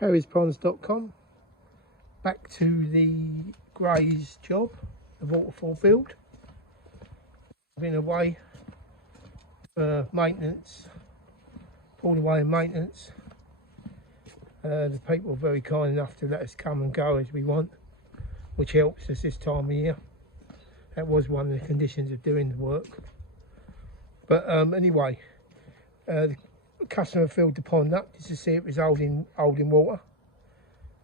perrysponds.com. Back to the Grays job, the Waterfall build. I've been away for maintenance, pulled away in maintenance. The people are very kind enough to let us come and go as we want, which helps us this time of year. That was one of the conditions of doing the work. But anyway, the customer filled the pond up just to see it was holding water,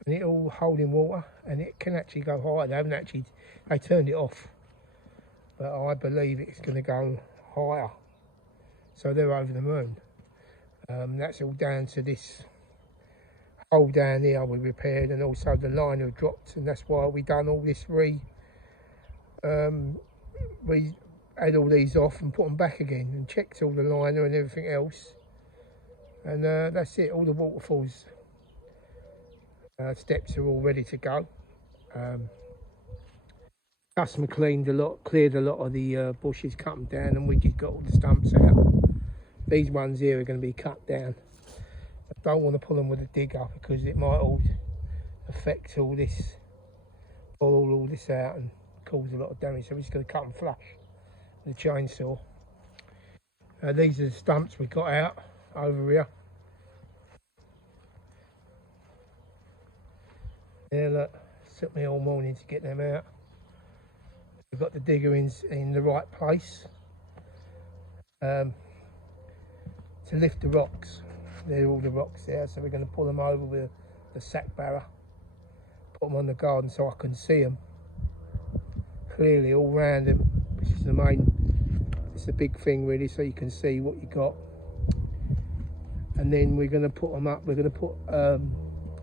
and it all holding water, and it can actually go higher. They turned it off, but I believe it's going to go higher, so they're over the moon. That's all down to this hole down here we repaired, and also the liner dropped, and that's why we done all this we had all these off and put them back again and checked all the liner and everything else, and that's it. All the waterfalls steps are all ready to go. Customer cleared a lot of the bushes, cut them down, and we just got all the stumps out. These ones here are going to be cut down. I don't want to pull them with a digger because it might all affect all this, pull all this out and cause a lot of damage, so we're just going to cut them flush with a chainsaw. These are the stumps we got out over here. Yeah, look, it took me all morning to get them out. We've got the digger in the right place to lift the rocks. There are all the rocks there, so we're going to pull them over with the sack barrow, put them on the garden so I can see them clearly all round them, which is it's the big thing really, so you can see what you got. And then we're going to put them up. We're going to put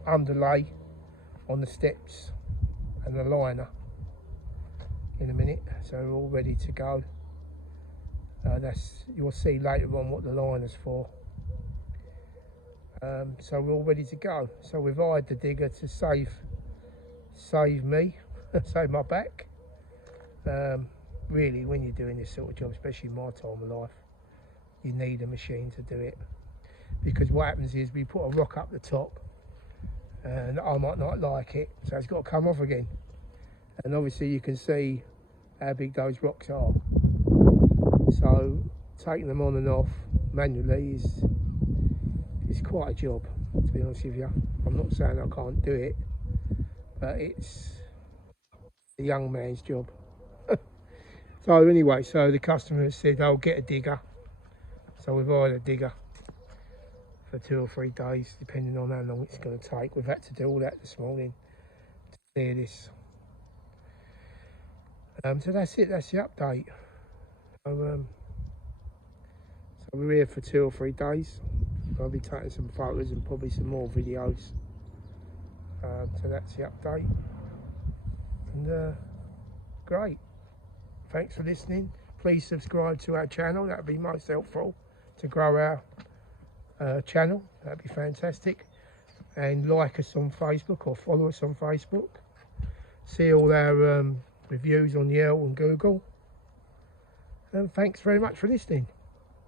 underlay on the steps and the liner in a minute, so we're all ready to go. You'll see later on what the liner's for. So we're all ready to go. So we've hired the digger to save me, save my back. Really, when you're doing this sort of job, especially my time of life, you need a machine to do it, because what happens is we put a rock up the top and I might not like it, so it's got to come off again, and obviously you can see how big those rocks are, so taking them on and off manually is quite a job, to be honest with you. I'm not saying I can't do it, but it's a young man's job. So anyway, so the customer has said, "I'll get a digger." So we've hired a digger for 2 or 3 days, depending on how long it's going to take. We've had to do all that this morning to clear this. So that's it. That's the update. So we're here for 2 or 3 days. I'll be taking some photos and probably some more videos. So that's the update. And great. Thanks for listening. Please subscribe to our channel. That would be most helpful to grow our channel. That would be fantastic. And like us on Facebook or follow us on Facebook. See all our reviews on Yelp and Google. And thanks very much for listening.